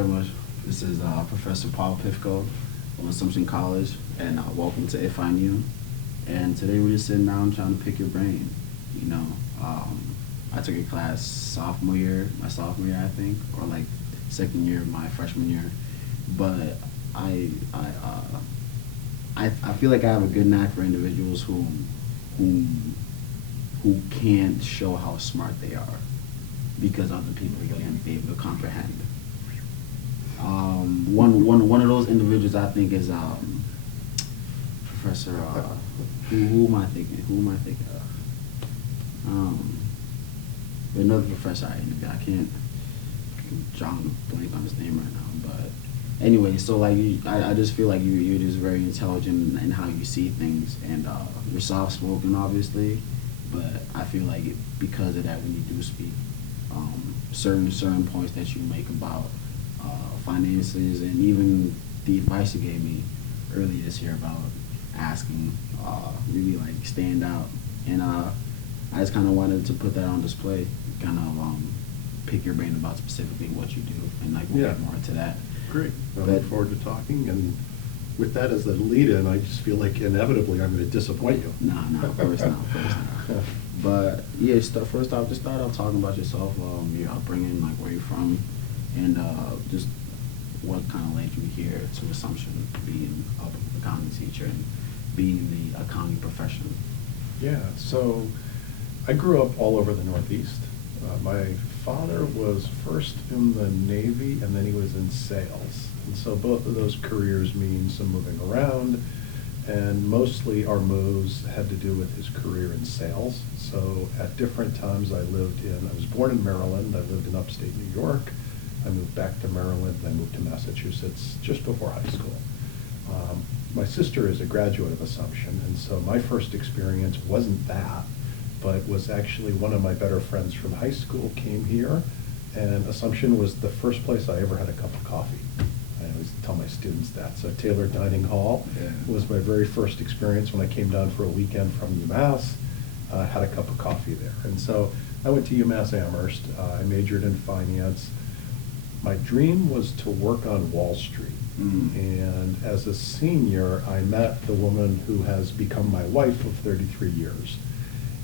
very much. This is Professor Paul Piwko of Assumption College, and welcome to If I Knew. And today we're just sitting down trying to pick your brain. You know, I took a class my sophomore year, I think, or like second year of my freshman year. But I feel like I have a good knack for individuals who can't show how smart they are because other people can't be able to comprehend. One of those individuals I think is Professor. Who am I thinking? Who am I thinking of? Another professor I can't draw a blank on his name right now. But anyway, so like I just feel like you're just very intelligent in how you see things, and you're soft spoken, obviously. But I feel like because of that, when you do speak, certain points that you make about finances, and even the advice you gave me earlier this year about asking, really like stand out. And I just kind of wanted to put that on display, kind of pick your brain about specifically what you do, and like we'll get more into that. Great. I look forward to talking, and with that as the lead-in, I just feel like inevitably I'm going to disappoint you. No, of course not. But yeah, first off, just start off talking about yourself, your upbringing, like where you're from, and just what kind of led you here to Assumption, being an accounting teacher and being the accounting profession. Yeah, so I grew up all over the Northeast. My father was first in the Navy, and then he was in sales. And so both of those careers mean some moving around, and mostly our moves had to do with his career in sales. So at different times I was born in Maryland, I lived in upstate New York, I moved back to Maryland, and I moved to Massachusetts just before high school. My sister is a graduate of Assumption, and so my first experience wasn't that, but was actually one of my better friends from high school came here, and Assumption was the first place I ever had a cup of coffee. I always tell my students that. So Taylor Dining Hall was my very first experience when I came down for a weekend from UMass, had a cup of coffee there. And so I went to UMass Amherst, I majored in finance. My dream was to work on Wall Street. And as a senior, I met the woman who has become my wife of 33 years.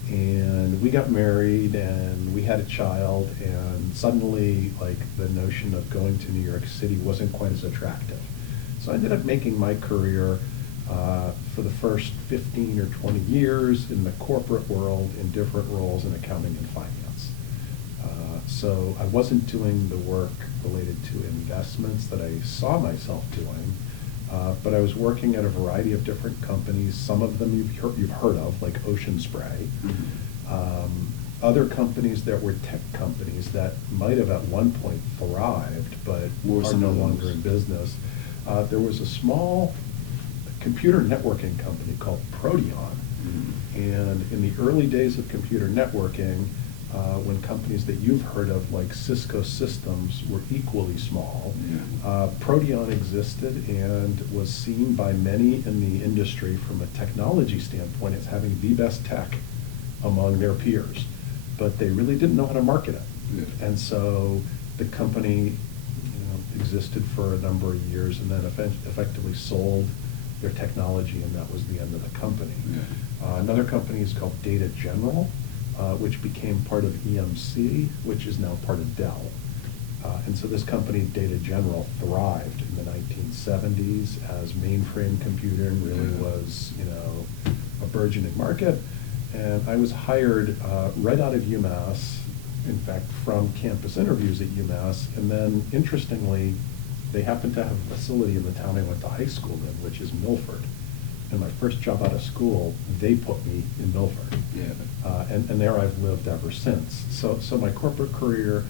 And we got married, and we had a child, and suddenly, like, the notion of going to New York City wasn't quite as attractive. So I ended up making my career for the first 15 or 20 years in the corporate world in different roles in accounting and finance. So I wasn't doing the work related to investments that I saw myself doing, but I was working at a variety of different companies. Some of them you've heard of, like Ocean Spray. Other companies that were tech companies that might have at one point thrived, but are no longer in business. There was a small computer networking company called Proteon. And in the early days of computer networking, when companies that you've heard of, like Cisco Systems, were equally small, Proteon existed and was seen by many in the industry from a technology standpoint as having the best tech among their peers. But they really didn't know how to market it. And so the company existed for a number of years, and then effectively sold their technology, and that was the end of the company. Another company is called Data General, which became part of EMC, which is now part of Dell. And so this company, Data General, thrived in the 1970s as mainframe computing really was, a burgeoning market. And I was hired right out of UMass, in fact, from campus interviews at UMass. And then, interestingly, they happened to have a facility in the town I went to high school in, which is Milford. And my first job out of school, they put me in Milford. And there I've lived ever since. So my corporate career,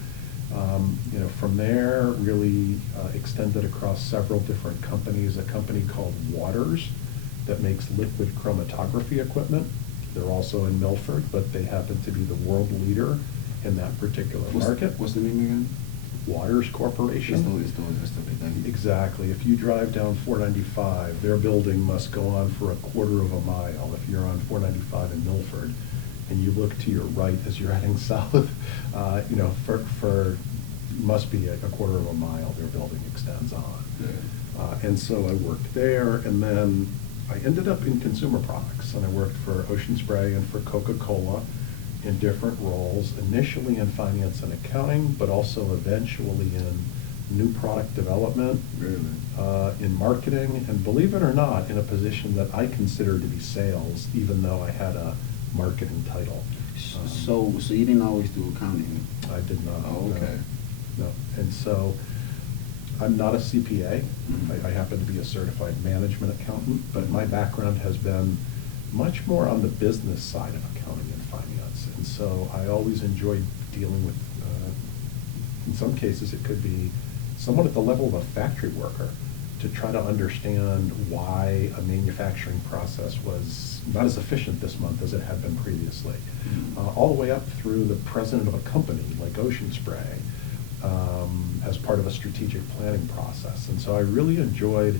from there really extended across several different companies. A company called Waters that makes liquid chromatography equipment. They're also in Milford, but they happen to be the world leader in that particular market. What's the name again? Waters Corporation. It's the big thing. Exactly. If you drive down 495, their building must go on for a quarter of a mile. If you're on 495 in Milford, and you look to your right as you're heading south, for must be a quarter of a mile their building extends on. Yeah. And so I worked there, and then I ended up in consumer products, and I worked for Ocean Spray and for Coca-Cola in different roles, initially in finance and accounting, but also eventually in new product development, Really? in marketing, and believe it or not, in a position that I consider to be sales, even though I had a marketing title. So you didn't always do accounting? I did not. Oh, okay. No. And so I'm not a CPA. Mhm. I happen to be a certified management accountant, but my background has been much more on the business side of accounting and finance. And so I always enjoyed dealing with, in some cases, it could be someone at the level of a factory worker to try to understand why a manufacturing process was not as efficient this month as it had been previously. All the way up through the president of a company like Ocean Spray, as part of a strategic planning process. And so I really enjoyed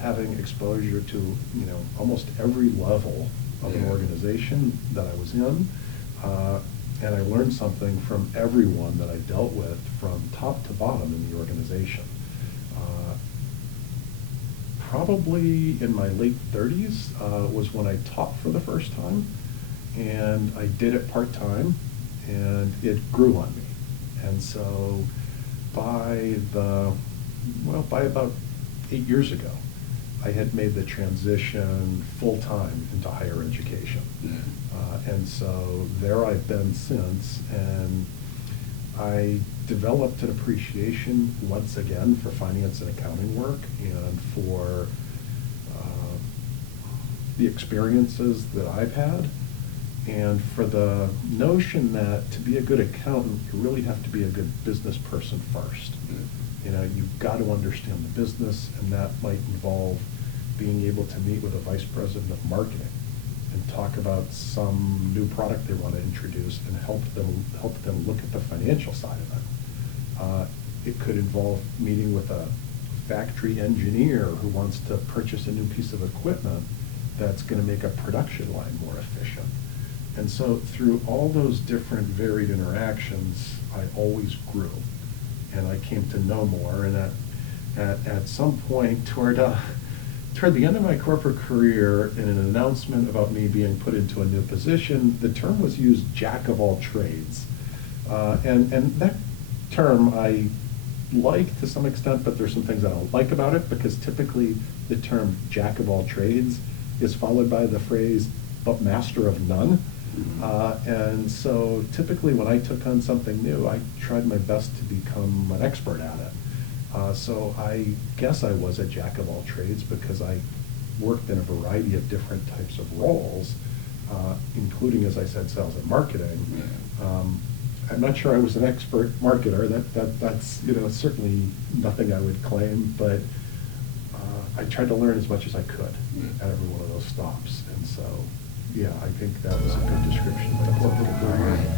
having exposure to, almost every level of an organization that I was in. And I learned something from everyone that I dealt with from top to bottom in the organization. Probably in my late 30s was when I taught for the first time, and I did it part-time, and it grew on me. And so by about 8 years ago, I had made the transition full-time into higher education. And so there I've been since, and I developed an appreciation once again for finance and accounting work and for the experiences that I've had, and for the notion that to be a good accountant, you really have to be a good business person first. You've got to understand the business, and that might involve being able to meet with a vice president of marketing and talk about some new product they want to introduce and help them look at the financial side of it. It could involve meeting with a factory engineer who wants to purchase a new piece of equipment that's going to make a production line more efficient. And so through all those different varied interactions, I always grew, and I came to know more. And at some point toward the end of my corporate career, in an announcement about me being put into a new position, the term was used, jack of all trades. And that term I like to some extent, but there's some things I don't like about it, because typically the term jack of all trades is followed by the phrase, but master of none. And so typically when I took on something new, I tried my best to become an expert at it. So I guess I was a jack of all trades because I worked in a variety of different types of roles, including, as I said, sales and marketing. I'm not sure I was an expert marketer. That's certainly nothing I would claim, but I tried to learn as much as I could at every one of those stops. And so, yeah, I think that was a good description of my corporate career.